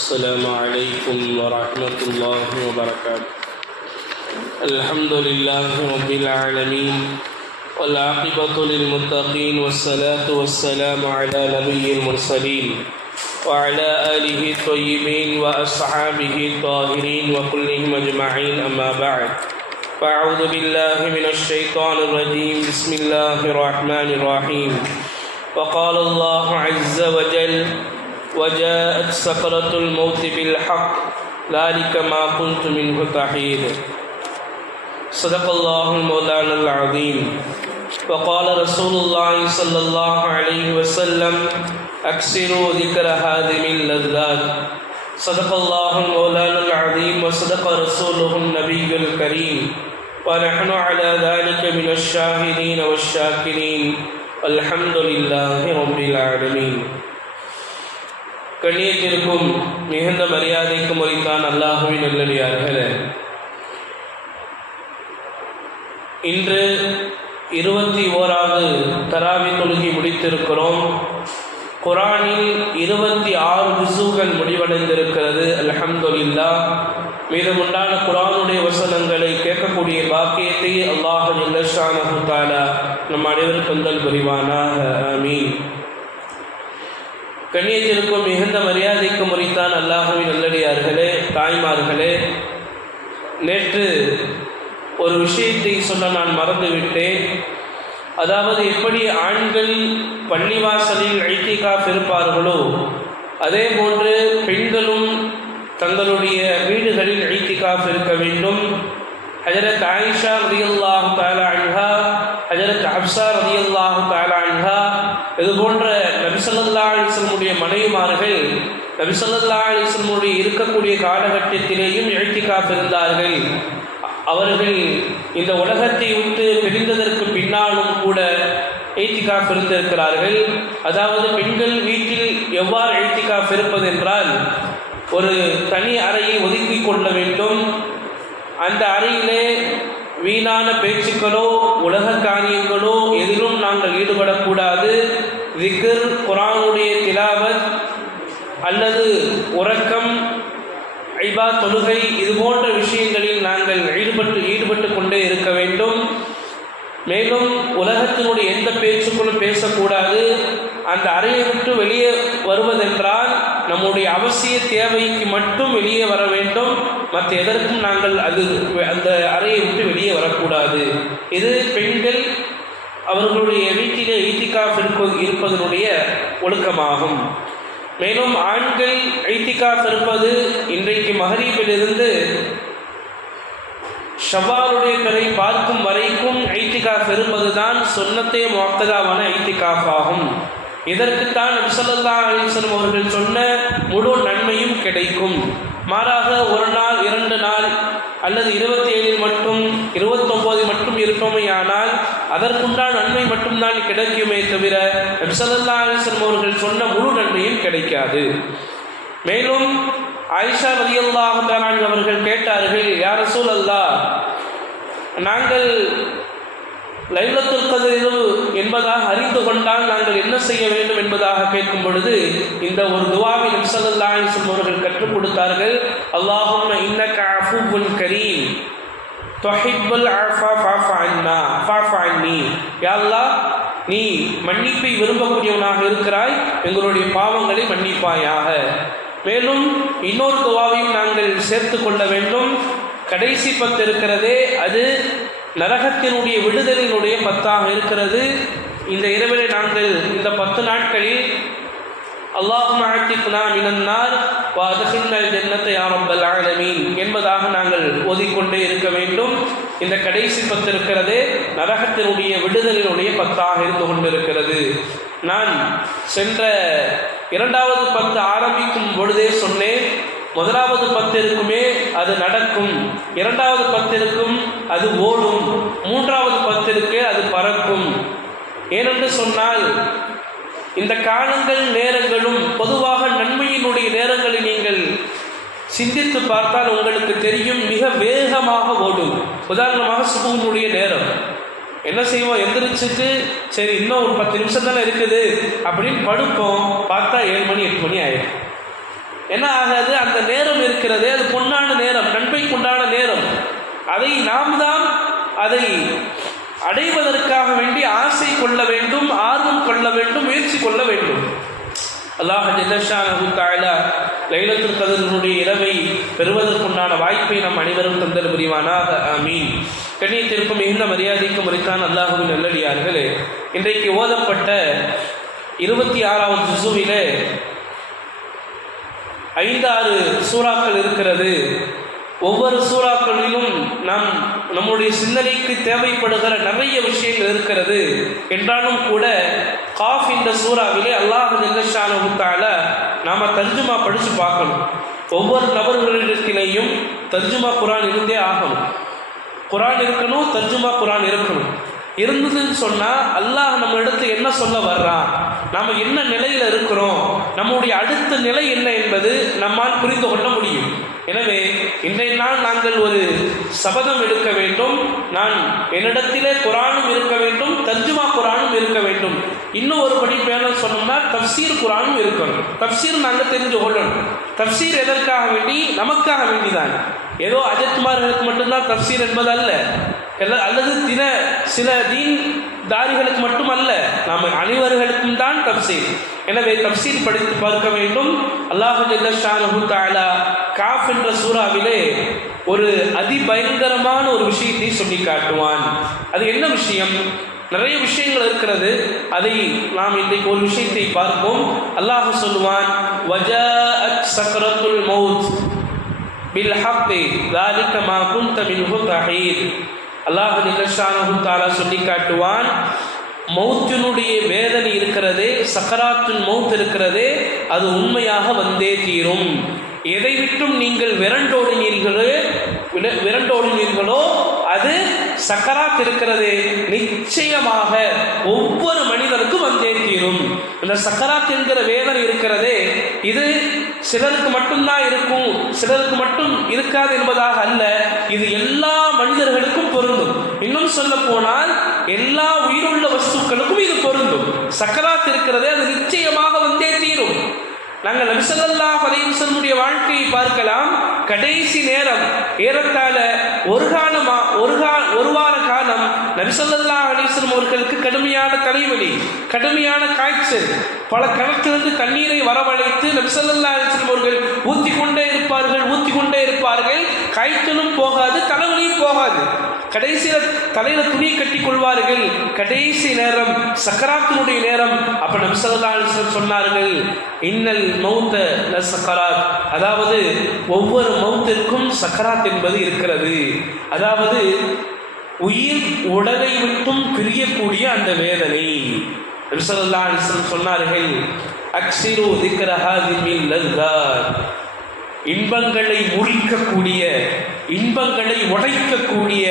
السلام عليكم ورحمة الله وبركاته. الحمد لله رب العالمين والعاقبة للمتقين والصلاة والسلام على نبي المرسلين وعلى آله الطيبين وأصحابه الطاهرين وكلهم أجمعين، أما بعد، فأعوذ بالله من الشيطان الرجيم. بسم الله الرحمن الرحيم. وقال الله عز وجل: وجاءت سكرة الموت بالحق ذلك ما كنت منه تحيد. صدق الله المولانا العظيم. وقال رسول الله صلى الله عليه وسلم: أكثروا ذكر هادم اللذات. صدق الله المولانا العظيم وصدق رسوله النبي الكريم، ونحن على ذلك من الشاهدين والشاكرين، الحمد لله رب العالمين. கண்ணியத்திற்கும் மிகுந்த மரியாதைக்கும் உரித்தான் அல்லாஹுவின் நல்லடியார்களே, இன்று 21வது தராவி தொழுகை முடித்திருக்கிறோம். குரானில் 26 ஜுஸுகள் முடிவடைந்திருக்கிறது. அல்ஹம்துலில்லாஹ். மீதமுண்டான குரானுடைய வசனங்களை கேட்கக்கூடிய பாக்கியத்தை அல்லாஹ் ஜல்ல ஷானஹு தஆலா நம் அனைவருக்கும் தந்தல் புரிவானாக. ஆமீன். கண்ணியத்திற்கும் மிகுந்த மரியாதைக்கும் உரித்தான் அல்லாஹுவின் நல்லடியார்களே, தாய்மார்களே, நேற்று ஒரு விஷயத்தை சொல்ல நான் மறந்துவிட்டேன். அதாவது, எப்படி ஆண்கள் பள்ளிவாசலில் இத்திகாஃப் இருப்பார்களோ அதே போன்று பெண்களும் தங்களுடைய வீடுகளில் இத்திகாஃப் இருக்க வேண்டும். ஹஜரத் ஆயிஷா ரலியல்லாஹு தஆலா அன்ஹா, ஹஜரத் ஹப்ஸா ரலியல்லாஹு தஆலா அன்ஹா, இது போன்ற நபி ஸல்லல்லாஹு அலைஹி வஸல்லமுடைய மனைவிமார்கள் நபி ஸல்லல்லாஹு அலைஹி வஸல்லமுடைய இருக்கக்கூடிய காலகட்டத்திலேயும் இத்திகாஃப் இருந்தார்கள். அவர்கள் இந்த உலகத்தை விட்டு பிரிந்ததற்கு பின்னாலும் கூட இத்திகாஃப் இருந்திருக்கிறார்கள். அதாவது, பெண்கள் வீட்டில் எவ்வாறு இத்திகாஃப் இருப்பது என்றால், ஒரு தனி அறையை ஒதுக்கி கொள்ள வேண்டும். அந்த அறையிலே வீணான பேச்சுக்களோ உலக காரியங்களோ எதிலும் நாங்கள் ஈடுபடக்கூடாது. திக்ர், குர்ஆனுடைய திலாவத் அல்லது உறக்கம், ஐபா, தொழுகை, இது போன்ற விஷயங்களில் நாங்கள் ஈடுபட்டு கொண்டே இருக்க வேண்டும். மேலும் உலகத்தினுடைய எந்த பேச்சுக்களும் பேசக்கூடாது. அந்த அறையை விட்டு வெளியே வருவதென்றால் நம்முடைய அவசிய தேவைக்கு மட்டும் வெளியே வர வேண்டும். மற்ற எதற்கும் நாங்கள் அந்த அறையை விட்டு வெளியே வரக்கூடாது. இது பெண்கள் அவர்களுடைய வீட்டிலே இத்திகாஃப் இருப்பதனுடைய ஒழுக்கமாகும். மேலும் ஆண்கள் இத்திகாஃப் இருப்பது இன்றைக்கு மகரீபிலிருந்து ஷவ்வாலுடைய கரை பார்க்கும் வரைக்கும் இத்திகாஃப் இருப்பதுதான் சுன்னத்தே முஅக்கதாவான இத்திகாஃப் ஆகும். இதற்குத்தான் நபி ஸல்லல்லாஹு அலைஹி வஸல்லம் அவர்கள் சொன்ன முழு நன்மையும் கிடைக்கும். மாறாக ஒரு நாள், 2 நாள் அல்லது 27 மட்டும் 29 மட்டும் இருப்பமையானால் அதற்குண்டான நன்மை மட்டும்தான் கிடைக்குமே தவிர நபி ஸல்லல்லாஹு அலைஹி வஸல்லம் அவர்கள் சொன்ன முழு நன்மையும் கிடைக்காது. மேலும் ஆயிஷா ரலியல்லாஹு தஆலா அவர்கள் கேட்டார்கள், யா ரசூலல்லாஹ், நாங்கள் லைலத்துல் கத்ர் இரவு என்பதாக அறிந்து கொண்டால் நாங்கள் என்ன செய்ய வேண்டும் என்பதாக கேட்கும் பொழுது இந்த ஒரு துஆவை நபி ஸல்லல்லாஹு அலைஹி வஸல்லம் அவர்கள் கற்றுக் கொடுத்தார்கள். அல்லாஹும்ம இன்னக அஃபுவுன் கரீம் துஹிப்புல் அஃபா ஃபஅஃபு அன்னி. யா அல்லாஹ், நீ மன்னிப்பை விரும்பக்கூடியவனாக இருக்கிறாய், எங்களுடைய பாவங்களை மன்னிப்பாயாக. மேலும் இன்னொரு துஆவையும் நாங்கள் சேர்த்து கொள்ள வேண்டும். கடைசி 10 இருக்கிறதே, அது நரகத்தினுடைய விடுதலினுடைய 10ஆக இருக்கிறது. இந்த இரவிலே நாங்கள் இந்த 10 நாட்களில் அல்லாஹும்ம அத்திக்னா மினன்னார் வ அத்கில்னல் ஜன்னத யா ரப்பல் ஆலமீன் என்பதாக நாங்கள் ஓதிக்கொண்டே இருக்க வேண்டும். இந்த கடைசி 10 இருக்கிறதே, நரகத்தினுடைய விடுதலினுடைய 10ஆக இருந்து கொண்டிருக்கிறது. நான் சென்ற 2வது 10 ஆரம்பிக்கும் பொழுதே சொன்னேன், முதலாவது 10 அது நடக்கும், 2வது 10 அது ஓடும், 3வது 10 அது பறக்கும். ஏனென்று சொன்னால், இந்த காலங்கள் நேரங்களும் பொதுவாக நன்மையினுடைய நேரங்களை நீங்கள் சிந்தித்து பார்த்தால் உங்களுக்கு தெரியும், மிக வேகமாக ஓடும். உதாரணமாக சுபுனுடைய நேரம் என்ன செய்வோம், எந்திரிச்சிட்டு சரி இன்னும் ஒரு 10 நிமிஷம் தானே இருக்குது அப்படின்னு படுப்போம். பார்த்தா 7 மணி 8 மணி ஆயிடும். என்ன ஆகாது, அந்த நேரம் இருக்கிறதே அது பொன்னான நேரம், நன்மைக்குண்டான நேரம். அதை நாம் தான் அதை அடைவதற்காக வேண்டி ஆசை கொள்ள வேண்டும், ஆர்வம் கொள்ள வேண்டும், முயற்சி கொள்ள வேண்டும். அல்லாஹ் ஜல்லஷானஹு தஆலா லைலத்துல் கத்ருடைய இரவை பெறுவதற்குண்டான வாய்ப்பை நம் அனைவரும் தந்தல் புரிவானாக. ஆமீன். கண்ணியத்திற்கும் மிகுந்த மரியாதைக்கும் உரித்தான் அல்லாஹ்வின் நல்லடியார்களே, இன்றைக்கு ஓதப்பட்ட 26வது ஜுஸுவிலே 5-6 சூறாக்கள் இருக்கிறது. ஒவ்வொரு சூறாக்களிலும் நம்முடைய சிந்தனைக்கு தேவைப்படுகிற நிறைய விஷயங்கள் இருக்கிறது. என்றாலும் கூட காஃப் என்ற சூறாவிலே அல்லாஹ் ஜல்லஷானஹு தஆலா நாம் தர்ஜுமா படித்து பார்க்கணும். ஒவ்வொரு நபர்களிடத்திலேயும் தர்ஜுமா குரான் இருந்தே ஆகணும். குரான் இருக்கணும், தர்ஜுமா குரான் இருக்கணும். இருந்ததுன்னு சொன்னால் அல்லாஹ் நம்ம இடத்துல என்ன சொல்ல வர்றான், நாம் என்ன நிலையில் இருக்கிறோம், நம்முடைய அடுத்த நிலை என்ன என்பது நம்மால் புரிந்து கொள்ள முடியும். எனவே இன்றைய நாள் நாங்கள் ஒரு சபதம் எடுக்க வேண்டும். நான் என்னிடத்திலே குரானும் இருக்க வேண்டும், தர்ஜுமா குரானும் இருக்க வேண்டும். இன்னும் ஒரு படி மேலே சொன்னோம்னா தப்சீர் குரானும் இருக்கணும். தப்சீர் நாங்கள் தெரிஞ்சு கொள்ளணும். தப்சீர் எதற்காக வேண்டி? நமக்காக வேண்டிதான். ஏதோ அஜத்குமார்களுக்கு மட்டும்தான் தப்சீர் என்பது அல்ல, அல்லது சில தீன் தாரிகளுக்கு மட்டுமல்ல, நாம் அனைவர்களுக்கும் தான் தப்சீர். எனவே தப்சீர் படித்து பார்க்க வேண்டும். அல்லாஹ் ஜல்லஷானஹு தஆலா காஃப் என்ற சூறாவிலே ஒரு அதிபயங்கரமான ஒரு விஷயத்தை சொல்லி காட்டுவான். அது என்ன விஷயம்? நிறைய விஷயங்கள் இருக்கிறது. அதை நாம் இன்றைக்கு ஒரு விஷயத்தை பார்ப்போம். அல்லாஹ் சொல்லுவான், வஜாஅத் சக்ரத்துல் மௌத் பில் ஹக்கி ذلك ما كنت منه تحيد. அல்லாஹ் ஜல்லஷானஹு தஆலா சொல்லி காட்டுவான், மௌத்தினுடைய வேதனை இருக்கிறதே, சக்கராத்துல் மௌத் இருக்கிறதே, அது உண்மையாக வந்தே தீரும். எதை விட்டும் நீங்கள் விரண்டோடினீர்களோ அது சக்கராத் இருக்கிறது, நிச்சயமாக ஒவ்வொரு மனிதனுக்கும் வந்தே தீரும். இந்த சக்கராத் என்கிற வேதனை இருக்கிறதே, இது சிலருக்கு மட்டும்தான் இருக்கும், சிலருக்கு மட்டும் இருக்காது என்பதாக அல்ல, இது எல்லா மனிதர்களுக்கும் பொருந்தும். இன்னும் சொல்ல போனால் எல்லா உயிருள்ள வஸ்துக்களுக்கும் இது பொருந்தும். சக்கராத் இருக்கிறதே, அது நிச்சயமாக வந்தே தீரும். நாங்கள் நபி ஸல்லல்லாஹு அலைஹி வஸல்லம் வாழ்க்கையை பார்க்கலாம். கடைசி நேரம் ஏறத்தாழ ஒரு வார காலம் நபி ஸல்லல்லாஹு அலைஹி வஸல்லம் அவர்களுக்கு கடுமையான தலைவலி, கடுமையான காய்ச்சல், பல கிணற்றிலிருந்து தண்ணீரை வரவழைத்து நபி ஸல்லல்லாஹு அலைஹி வஸல்லம் அவர்கள் ஊற்றி கொண்டே இருப்பார்கள். காய்ச்சலும் போகாது, தலைவலியும் போகாது. கடைசியில் தலையில துணி கட்டி கொள்வார்கள். கடைசி நேரம் சக்கராத்தினுடைய நேரம். அப்ப நபி ஸல்லல்லாஹு அலைஹி வஸல்லம் சொன்னார்கள், இன்னல் மௌத லசக்கராத், அதாவது ஒவ்வொரு மௌத்திற்கும் சக்கராத் என்பது இருக்கிறது. அதாவது உயிர் உடலை விட்டும் பிரியக்கூடிய அந்த வேதனை. நபி ஸல்லல்லாஹு அலைஹி வஸல்லம் சொன்னார்கள், அக்ஸிரு திக்ர ஹாதிமில் லஸ்ஸாத், இன்பங்களை முறிக்கக்கூடிய, இன்பங்களை உடைக்கக்கூடிய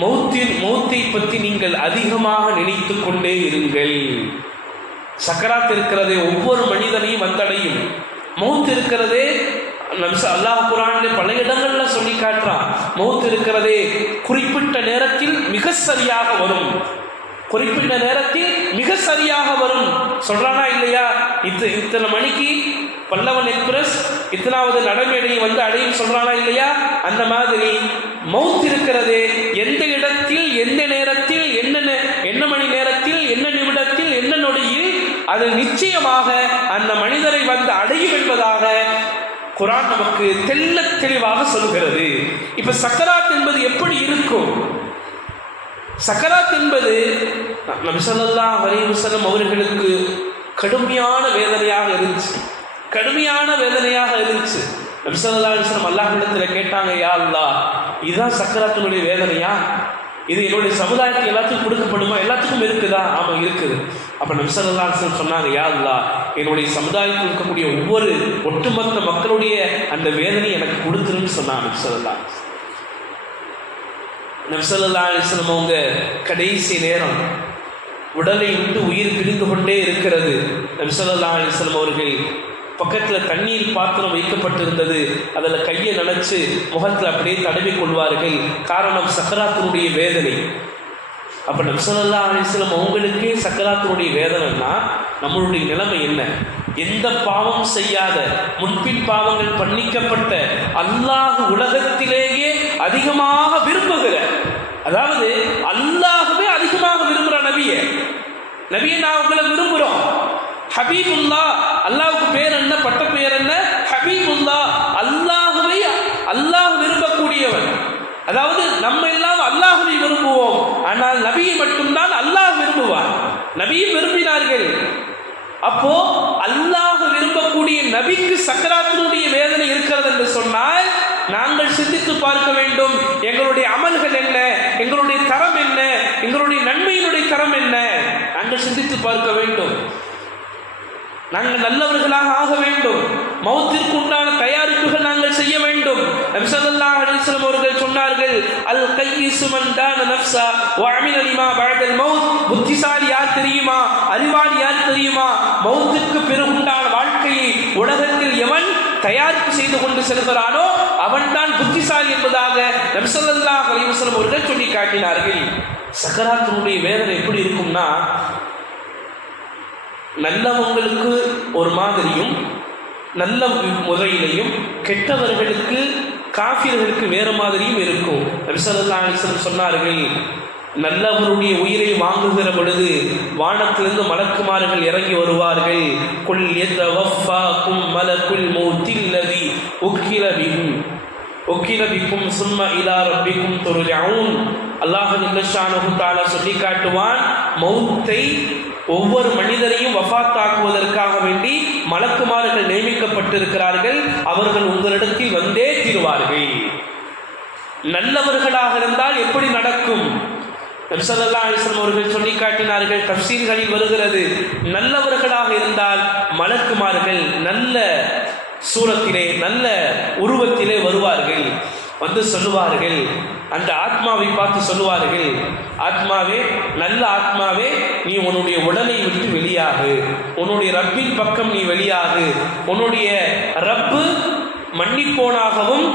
மௌத்தை பற்றி நீங்கள் அதிகமாக நினைத்து கொண்டே இருங்கள். சக்கராத் இருக்கிறதே ஒவ்வொரு மனிதனையும் வந்தடையும். மௌத் இருக்கிறதே அல்லாஹ் குர்ஆனில் பல இடங்கள்ல சொல்லி காட்டுறான். மௌத் இருக்கிறதே குறிப்பிட்ட நேரத்தில் மிக சரியாக வரும், குறிப்பிட்ட நேரத்தில் மிக சரியாக வரும் சொல்றானா இல்லையா? இத்தனை மணிக்கு பல்லவன் எக்ஸ்பிரஸ் இத்தனாவது நடைமேடையை வந்து அடையும் சொல்றானா இல்லையா? அந்த மாதிரி மௌத் இருக்கிறதே எந்த இடத்தில், எந்த நேரத்தில், என்ன மணி நேரத்தில், என்ன நிமிடத்தில், என்ன நொடியில் அது நிச்சயமாக அந்த மனிதரை வந்து அடையும் என்பதாக குர்ஆன் நமக்கு தெள்ளத் தெளிவாக சொல்கிறது. இப்ப சக்கராத் என்பது எப்படி இருக்கும்? சக்கராத் என்பது நபி ஸல்லல்லாஹு அலைஹி வஸல்லம் அவர்களுக்கு கடுமையான வேதனையாக இருந்துச்சு. நபி ஸல்லல்லாஹு அலைஹி வஸல்லம் அல்லாஹ்விடத்தில் கேட்டாங்க, யா அல்லாஹ், இதுதான் சக்கராத்தினுடைய வேதனையா? இது என்னுடைய சமுதாயத்துக்கு எல்லாத்துக்கும் கொடுக்கப்படுமா? எல்லாத்துக்கும் இருக்குதா? ஆமா இருக்குது. அப்ப நபி ஸல்லல்லாஹு அலைஹி வஸல்லம் சொன்னாங்க, யா அல்லாஹ், என்னுடைய சமுதாயத்தில் இருக்கக்கூடிய ஒவ்வொரு ஒட்டுமொத்த மக்களுடைய அந்த வேதனை எனக்கு கொடுத்துருன்னு சொன்னாங்க நபி ஸல்லல்லாஹு அலைஹி வஸல்லம். நபி ஸல்லல்லாஹு அலைஹி வஸல்லம் அவங்க கடைசி நேரம் உடலை விட்டு உயிர் பிரிந்து கொண்டே இருக்கிறது. நபி ஸல்லல்லாஹு அலைஹி வஸல்லம் அவர்கள் பக்கத்தில் தண்ணீர் பாத்திரம் வைக்கப்பட்டிருந்தது, அதில் கையை நனைச்சு முகத்தில் அப்படியே தடவி கொள்வார்கள். காரணம் சக்கராத்தினுடைய வேதனை. அப்போ நபி ஸல்லல்லாஹு அலைஹி வஸல்லம் அவங்களுக்கே சக்கராத்தினுடைய வேதனைன்னா நம்மளுடைய நிலைமை என்ன? எந்த பாவம் செய்யாத, முன்பின் பாவங்கள் பண்ணிக்கப்பட்ட, அல்லாஹ் உலகத்திலேயே அதிகமாக விரும்புகிற, அதாவது அல்லாஹ்வே அதிகமாக விரும்புகிற நபியை நான் உங்களை விரும்புகிறோம். ஹபீபுல்லா, அல்லாஹ்வுக்கு பேர் என்ன, பட்ட பேர் என்ன? ஹபீபுல்லா. அல்லாஹ்வை அல்லாஹ் விரும்பக்கூடியவன். அதாவது நம்ம எல்லாம் அல்லாஹ்வை விரும்புவோம், ஆனால் நபியை மட்டும்தான் அல்லாஹ் விரும்புவார். நபியை விரும்பினார்கள். அப்போ அல்லாஹ் விரும்பக்கூடிய நபிக்கு சக்கராத்தினுடைய வேதனை இருக்கிறது என்று சொன்னால் நாங்கள் சிந்தித்து பார்க்க வேண்டும். எங்களுடைய அமல்கள் என்ன, எங்களுடைய தரம் என்ன, எங்களுடைய நன்மையினுடைய தரம் என்ன, நாங்கள் சிந்தித்து பார்க்க வேண்டும். நாங்கள் நல்லவர்களாக ஆக வேண்டும். மௌத்திற்கு உண்டான தயாரிப்புகள் நாங்கள் செய்ய வேண்டும். நபி ஸல்லல்லாஹு அலைஹி வஸல்லம் அவர்கள் சொன்னார்கள், அல் கையிசு மன் தான நஃப்ஸா வ அமில லிமா பஅதல் மௌத். புத்திசாலி யார் தெரியுமா? அறிவாளி யார் தெரியுமா? மௌத்துக்கு பிறகு உண்டான வாழ்க்கையை உலகத்தில் எவன் தயாரிப்பு செய்து கொண்டு செல்கிறானோ அவன்தான் புத்திசாலி என்பதாக நபி ஸல்லல்லாஹு அலைஹி வஸல்லம் அவர்கள் சொல்லி காட்டினார்கள். சக்கராத்தினுடைய வேதனை எப்படி இருக்கும்னா, நல்லவங்களுக்கு ஒரு மாதிரியும் நல்ல முறையிலையும், கெட்டவர்களுக்கு காஃபிர்களுக்கு வேறு மாதிரியும் இருக்கும். நபி ஸல்லல்லாஹு அலைஹி வஸல்லம் சொன்னார்கள், நல்லவருடைய உயிரை வாங்குகிற பொழுது வானத்திலிருந்து மலக்குமார்கள் இறங்கி வருவார்கள். குல் யதவஃபாக்கும் மலக்குல் மௌத்தில்லதி உக்கில பிக்கும் சும்ம இலா ரப்பிக்கும் துர்ஜஊன். அல்லாஹ் ஜல்ல ஷானஹு தஆலா சொல்லி காட்டுவான், மௌத்தை ஒவ்வொரு மனிதரையும் வஃபாத்தாக்குவதற்காக வேண்டி மலக்குமார்கள் நியமிக்கப்பட்டிருக்கிறார்கள். அவர்கள் உங்களிடத்தில் வந்தே தீருவார்கள். நல்லவர்களாக இருந்தால் எப்படி நடக்கும்? நபி ஸல்லல்லாஹு அலைஹி வஸல்லம் அவர்கள் சொல்லி காட்டினார்கள், தஃசீர்களில் வருகிறது, நல்லவர்களாக இருந்தால் மலக்குமார்கள் நல்ல சூரத்திலே, நல்ல உருவத்திலே வருவார்கள். வந்து சொல்லுவார்கள், அந்த ஆத்மாவை பார்த்து சொல்லுவார்கள், ஆத்மாவே, நல்ல ஆத்மாவே, நீ உன்னுடைய உடலை விட்டு வெளியாகு, உன்னுடைய ரப்பின் பக்கம் நீ வெளியாகு. உன்னுடைய ரப்பு மன்னிப்போனாகவும்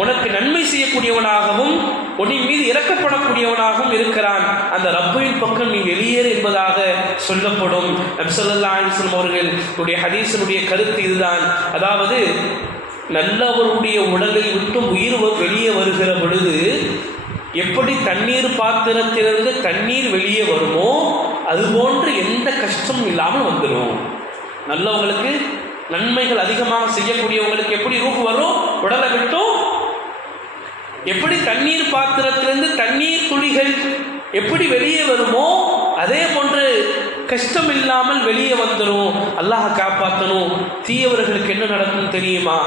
உனக்கு நன்மை செய்யக்கூடியவனாகவும் உன்னின் மீது இறக்கப்படக்கூடியவனாகவும் இருக்கிறான். அந்த ரப்பின் பக்கம் நீ வெளியேறு என்பதாக சொல்லப்படும். நபி ஸல்லல்லாஹு அலைஹி வஸல்லம் அவர்களுடைய ஹதீஸினுடைய கருத்து இதுதான். அதாவது நல்லவருடைய உடலை விட்டு உயிர் வெளியே வருகிற பொழுது எப்படி தண்ணீர் பாத்திரத்திலிருந்து தண்ணீர் வெளியே வருமோ அதுபோன்று எந்த கஷ்டமும் இல்லாமல் வந்துடும். நல்லவங்களுக்கு, நன்மைகள் அதிகமாக செய்யக்கூடியவங்களுக்கு எப்படி ரூஹ் வரும்? உடலை விட்டும் எப்படி தண்ணீர் பாத்திரத்திலிருந்து தண்ணீர் துளிகள் எப்படி வெளியே வருமோ அதே போன்று கஷ்டம் இல்லாமல் வெளியே வந்துடும். அல்லாஹ் காப்பாற்றணும். தீயவர்களுக்கு என்ன நடக்கும் தெரியுமா?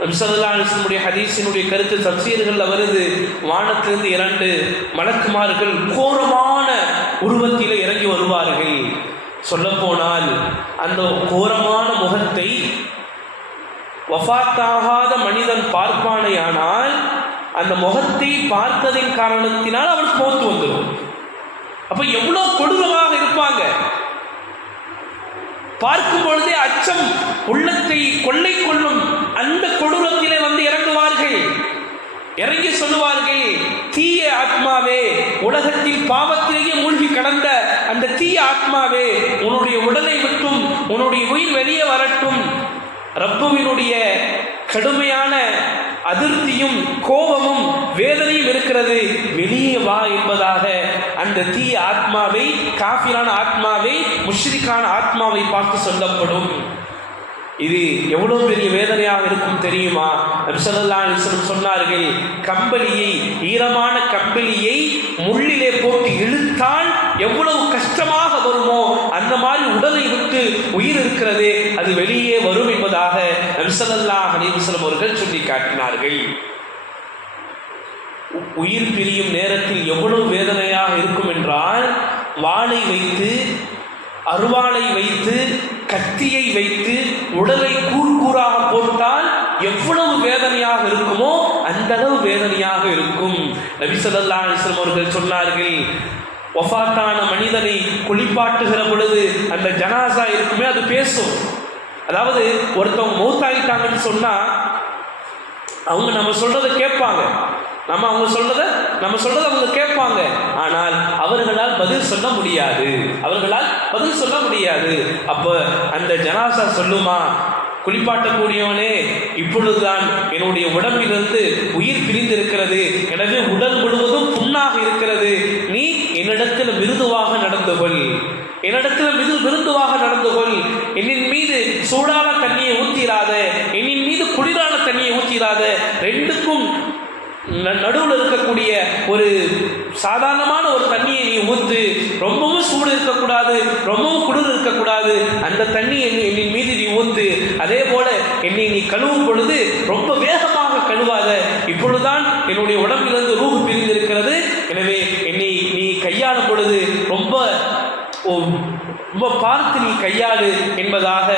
நபி ஸல்லல்லாஹு அலைஹி வஸல்லம் ஹதீஸினுடைய கருத்து தஃசீர்கள் வருது, வானத்திலிருந்து 2 மலக்குமார்கள் கோரமான உருவத்திலே இறங்கி வருவார்கள். சொல்லப்போனால் அந்த கோரமான முகத்தை வஃபாத்தாகாத மனிதன் பார்ப்பானையானால் அந்த முகத்தை பார்த்ததின் காரணத்தினால் அவருக்கு மௌத்து வந்துடும். அப்ப எவ்வளவு கொடூரமாக இருப்பாங்க! பார்க்கும் பொழுதே அச்சம் உள்ளத்தை கொள்ளை கொள்ளும். அந்த கொடூரத்திலே வந்து இறங்குவார்கள். இறங்கி சொல்லுவார்கள், தீய ஆத்மாவே, உலகத்தில் பாவத்திலேயே மூழ்கி கடந்த அந்த தீய ஆத்மாவே, உன்னுடைய உடலை விட்டும் உன்னுடைய உயிர் வெளியே வரட்டும். ரப்புவினுடைய கடுமையான அதிர்ச்சியும் கோபமும் வேதனையும் இருக்கிறது, வெளியே வா என்பதாக அந்த தீய ஆத்மாவை, காஃபிரான ஆத்மாவை, முஷ்ரிக்கான ஆத்மாவை பார்த்து சொல்லப்படும். இது எவ்வளவு பெரிய வேதனையாக இருக்கும் தெரியுமா? நபி ஸல்லல்லாஹு அலைஹி வஸல்லம் சொன்னார்கள், கம்பளியை, ஈரமான கம்பளியை முள்ளிலே போட்டு இழுத்தால் எவ்வளவு கஷ்டமாக வருமோ அந்த மாதிரி உடலை விட்டு உயிர் இருக்கிறது, அது வெளியே வரும் என்பதாக நபி ஸல்லல்லாஹு அலைஹி வஸல்லம் அவர்கள் சொல்லி காட்டினார்கள். உயிர் பிரியும் நேரத்தில் எவ்வளவு வேதனையாக இருக்கும் என்றால், வாளை வைத்து, அருவாளை வைத்து, கத்தியை வைத்து உடலை கூறாக போட்டால் எவ்வளவு வேதனையாக இருக்குமோ அந்த அளவு வேதனையாக இருக்கும். நபி ஸல்லல்லாஹு அலைஹி வஸல்லம் அவர்கள் சொன்னார்கள், வஃபாத்தான மனிதனை குளிப்பாட்டுகிற பொழுது அந்த ஜனாசா இருக்குமே, அது பேசும். அதாவது ஒருத்தவங்க மௌத்தாகிட்டாங்கன்னு சொன்னா அவங்க நம்ம சொல்றதை கேட்பாங்க. நம்ம சொல்றதை அவங்க கேட்பாங்க, ஆனால் அவர்களால் பதில் சொல்ல முடியாது. அப்ப அந்த ஜனாசா சொல்லுமா, குளிப்பாட்டக்கூடியவனே, இப்பொழுதுதான் என்னுடைய உடம்பிலிருந்து உயிர் பிரிந்திருக்கிறது, எனவே உடல் முழுவதும் புண்ணாக இருக்கிறது, நீ என்னிடத்தில் மிருதுவாக நடந்து கொள், என்னின் மீது சூடான தண்ணியை ஊத்திராத, என்னின் மீது குளிரான தண்ணியை ஊத்திராத, ரெண்டுக்கும் நடுவில் இருக்கக்கூடிய ஒரு சாதாரணமான ஒரு தண்ணியை நீ ஊத்து, ரொம்பவும் சூடு இருக்கக்கூடாது, ரொம்பவும் குளிர் இருக்கக்கூடாது, அந்த தண்ணி என்னின் மீது நீ ஊத்து. அதே போல என்னை நீ கழுவும் பொழுது ரொம்ப வேகமாக கழுவாத, இப்பொழுதுதான் என்னுடைய உடம்பிலிருந்து ரூஹ் பிரிந்திருக்கிறது, எனவே என்னை நீ கையாளும் பொழுது ரொம்ப பார்த்து நீ கையாளு என்பதாக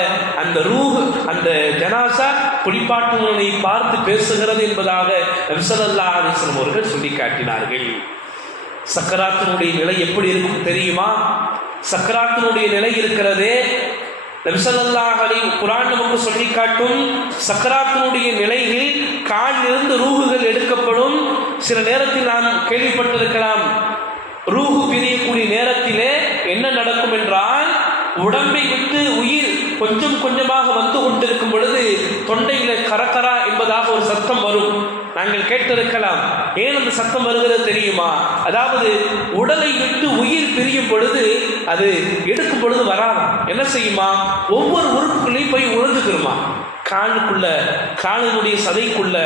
அந்த ரூஹ், அந்த ஜனாசா குளிப்பாட்டுவனை பார்த்து பேசுகிறது என்பதாக நபி ஸல்லல்லாஹு அலைஹி வஸல்லம் அவர்கள் சொல்லி காட்டினார்கள். சக்கராத்தினுடைய நிலை எப்படி இருக்கும் தெரியுமா? சக்கராத்தினுடைய நிலை இருக்கிறதே, நபி ஸல்லல்லாஹு அலைஹி குர்ஆன் நமக்கு சொல்லி காட்டும். சக்கராத்தினுடைய நிலையில் காலிலிருந்து ரூஹுகள் எடுக்கப்படும். சில நேரத்தில் நாம் கேள்விப்பட்டிருக்கலாம், ரூஹு பிரியக்கூடிய நேரத்திலே என்ன நடக்கும் என்றால், உடம்பை விட்டு உயிர் கொஞ்சம் கொஞ்சமாக வந்து கொண்டிருக்கும் பொழுது தொண்டையில கரகரா என்பதாக ஒரு சத்தம் வரும். நாங்கள் கேட்டிருக்கலாம், ஏன் அந்த சத்தம் வருகிறது தெரியுமா? அதாவது உடலை விட்டு உயிர் பிரியும் பொழுது அது எடுக்கும் பொழுது வராதா, என்ன செய்யுமா, ஒவ்வொரு உறுப்புகளையும் போய் உழுந்துக்கிறோமா, காலுக்குள்ள, காலினுடைய சதைக்குள்ள,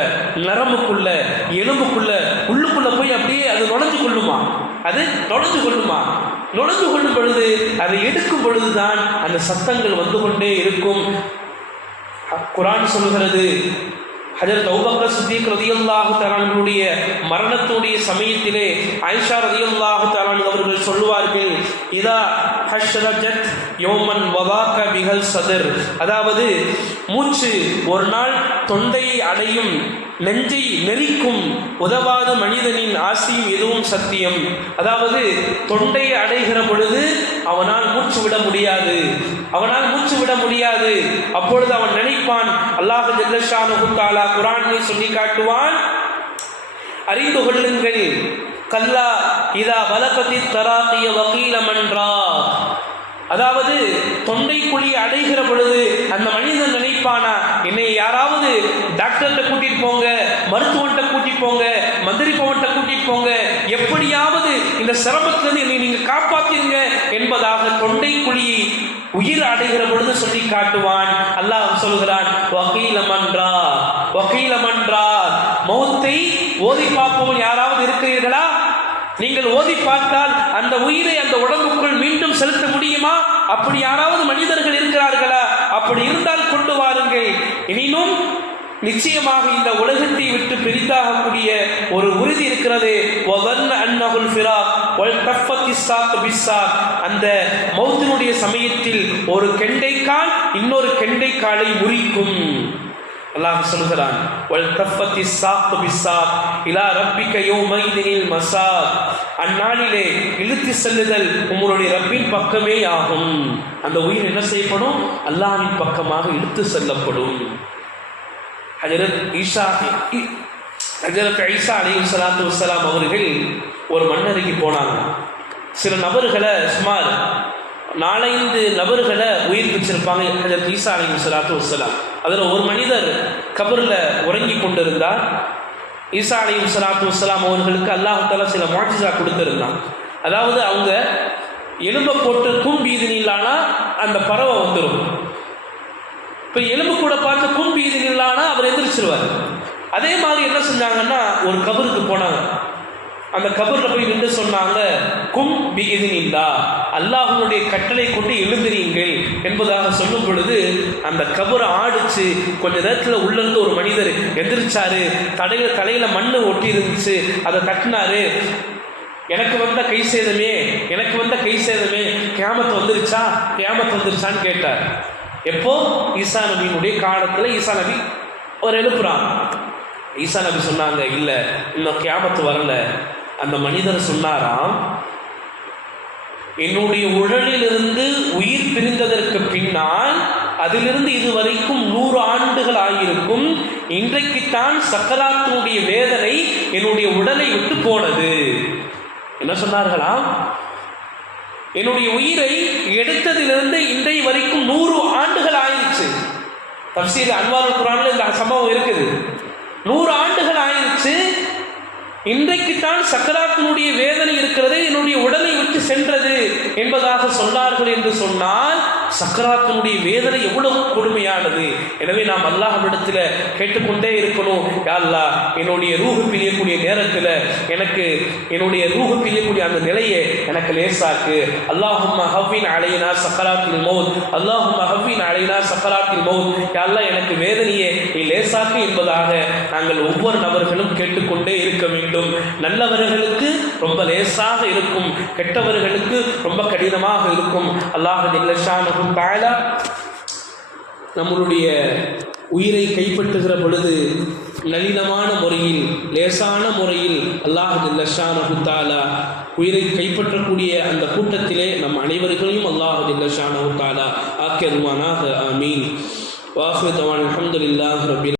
நரம்புக்குள்ள, எலும்புக்குள்ள, உள்ளுக்குள்ள போய் அப்படியே அது நுழைஞ்சு கொள்ளும் பொழுது அதை எடுக்கும் பொழுதுதான் அந்த சத்தங்கள் வந்து கொண்டே இருக்கும். குர்ஆன் சொல்கிறது, ஹஜரத் அபூபக்கர் சித்திக் ரலியல்லாஹு தஆலா அன்ஹுடைய மரணத்துடைய சமயத்திலே ஆயிஷா ரலியல்லாஹு தஆலா அவர்கள் சொல்வார்கள், இதா ஹஷ்ரஜத் யௌமன் வதாக பிஹல் சதர், அதாவது மூச்சு ஒரு நாள் தொண்டையை அடையும், நெஞ்சை நெரிக்கும், உதவாத மனிதனின் ஆசையும் எதுவும் சத்தியம். அதாவது தொண்டையை அடைகிற பொழுது அவனால் மூச்சு விட முடியாது. அப்பொழுது அவன் நினைப்பான், அல்லாஹ் ஜல்ல ஷானுஹு தஆலா குர்ஆனிலே சொல்லி காட்டுவான், அறிந்து கொள்ளுங்கள், கல்லா இதா பலகதி தராகிய வகீல மன்றா, அதாவது தொண்டை குழியை அடைகிற பொழுது அந்த மனிதன் நினைப்பானா, என்னை யாராவது டாக்டர்கிட்ட கூட்டிட்டு போங்க, மருத்துவன்கிட்ட கூட்டிட்டு போங்க, மந்திரி பவன்கிட்ட கூட்டிட்டு போங்க, எப்படியாவது இந்த சிரமத்திலிருந்து என்னை நீங்க காப்பாத்திருங்க என்பதாக தொண்டை குழியை உயிர் அடைகிற பொழுது சொல்லி காட்டுவான். அல்லாஹ் சொல்கிறான், வகீல மன்றா, மௌத்தை ஓதி பார்ப்பவன் யாராவது இருக்கிறீர்களா? நீங்கள் ஓதி பார்த்தால் அந்த உயிரை அந்த உடம்புக்குள் மீண்டும் செலுத்த முடியுமா? அப்படி யாராவது மனிதர்கள் இருக்கிறார்களா? அப்படி இருந்தால் கொண்டு வாருங்கள். எனினும் நிச்சயமாக இந்த உலகத்தை விட்டு பிரித்தாகக்கூடிய ஒரு உறுதி இருக்கிறது. அந்த மௌத்தினுடைய சமயத்தில் ஒரு கெண்டைக்கால் இன்னொரு கெண்டைக்காலை முறிக்கும். அல்லாஹ் சொல்கிறான், அந்நாளிலே இழுத்து செல்லுதல் உங்களுடைய ரப்பின் பக்கமே ஆகும். அந்த உயிர் என்ன செய்யப்படும்? அல்லாஹ்வின் பக்கமாக இழுத்து செல்லப்படும். ஹஜரத் ஈசா அலைஹிஸ்ஸலாத்து வஸ்ஸலாம் அவர்கள் ஒரு மன்னருக்கு போனாங்க. சில நபர்களை, சுமார் 4-5 நபர்களை உயிர்ப்பிச்சிருப்பாங்க ஹஜரத் ஈசா அலைஹிஸ்ஸலாத்து வஸ்ஸலாம். அதில் ஒரு மனிதர் கபரில் உறங்கி கொண்டிருந்தார். ஈசா அலைஹிஸ்ஸலாத்து வஸ்ஸலாம் அவர்களுக்கு அல்லாஹ் தஆலா சில முஅஜிஸா கொடுத்திருந்தான். அதாவது அவங்க எலும்பை போட்டு கும்பீதினில்லானா அந்த பறவை வந்துடும். இப்போ எலும்பு கூட பார்த்து கும்பீதினில்லானா அவர் எந்திரிச்சிருவார். அதே மாதிரி என்ன செஞ்சாங்கன்னா, ஒரு கபருக்கு போனாங்க. அந்த கபரில் போய் நின்று சொன்னாங்க, கும் பிஇذنில்லா, அல்லாஹ்வுடைய கட்டளை கொண்டு எழுந்திரீங்கள் என்பதாக சொல்லும் பொழுது அந்த கபரை ஆடிச்சு. கொஞ்ச நேரத்தில் உள்ள இருந்து ஒரு மனிதர் எந்திரிச்சாரு. தலையில மண்ணு ஒட்டி இருந்துச்சு, அதை தட்டினாரு. எனக்கு வந்த கை சேதமே கியாமத்து வந்துருச்சான்னு கேட்டார். எப்போ? ஈசா நபியினுடைய காலத்தில் ஈசா நபி ஒரு எழுப்புறான். ஈசா நபி சொன்னாங்க, இல்லை இன்னும் கியாமத்து வரல. அந்த மனிதர் சொன்னாராம், என்னுடைய உடலிலிருந்து உயிர் பிரிந்ததற்கு பின்னால் அதிலிருந்து இதுவரைக்கும் 100 ஆண்டுகள் ஆகியிருக்கும். இன்றைக்குத்தான் சக்கராத்தினுடைய வேதனை என்னுடைய உடலை விட்டு போனது. என்ன சொன்னார்களாம்? என்னுடைய உயிரை எடுத்ததிலிருந்து இன்றைய வரைக்கும் 100 ஆண்டுகள் ஆயிடுச்சு. தஃசீர் அன்வாருல் குர்ஆன்ல இந்த சம்பவம் இருக்குது. 100 ஆண்டுகள் ஆயிடுச்சு. இன்றைக்குத்தான் சக்கராத்தினுடைய வேதனை இருக்கிறது, என்னுடைய உடலை விட்டு சென்றது என்பதாக சொன்னார்கள் என்று சொன்னால் சக்கராத்தினுடைய வேதனை எவ்வளவு கொடுமையானது. எனவே நாம் அல்லாஹ்விடத்தில் கேட்டுக்கொண்டே இருக்கணும், யா அல்லாஹ் என்னுடைய ரூஹு பிரியக்கூடிய நேரத்தில் எனக்கு என்னுடைய ரூஹு பிரியக்கூடிய அந்த நிலையை எனக்கு லேசாக்கு. அல்லாஹும்ம ஹவ்வின் அலைனா சக்கராத்தில் மௌத், அல்லாஹும்ம ஹவ்வின் அலைனா சக்கராத்தில் மௌத். யா அல்லாஹ் எனக்கு வேதனையை நீ லேசாக்கு என்பதாக நாங்கள் ஒவ்வொரு நபர்களும் கேட்டுக்கொண்டே இருக்க வேண்டும். நல்லவர்களுக்கு ரொம்ப லேசாக இருக்கும், கெட்டவர்களுக்கு ரொம்ப கடினமாக இருக்கும். அல்லாஹ் ஜல்ல ஷானஹு தஆலா நம்மளுடைய உயிரை கைப்பற்றுகிற பொழுது நளினமான முறையில், லேசான முறையில் அல்லாஹ் ஜல்ல ஷானஹு தஆலா உயிரை கைப்பற்றக்கூடிய அந்த கூட்டத்திலே நம் அனைவர்களையும் அல்லாஹ் ஜல்ல ஷானஹு தஆலா ஆக்கியருவானாக. ஆமீன். வாஹிரு தவான் அல்ஹம்துலில்லாஹி ரப்பில்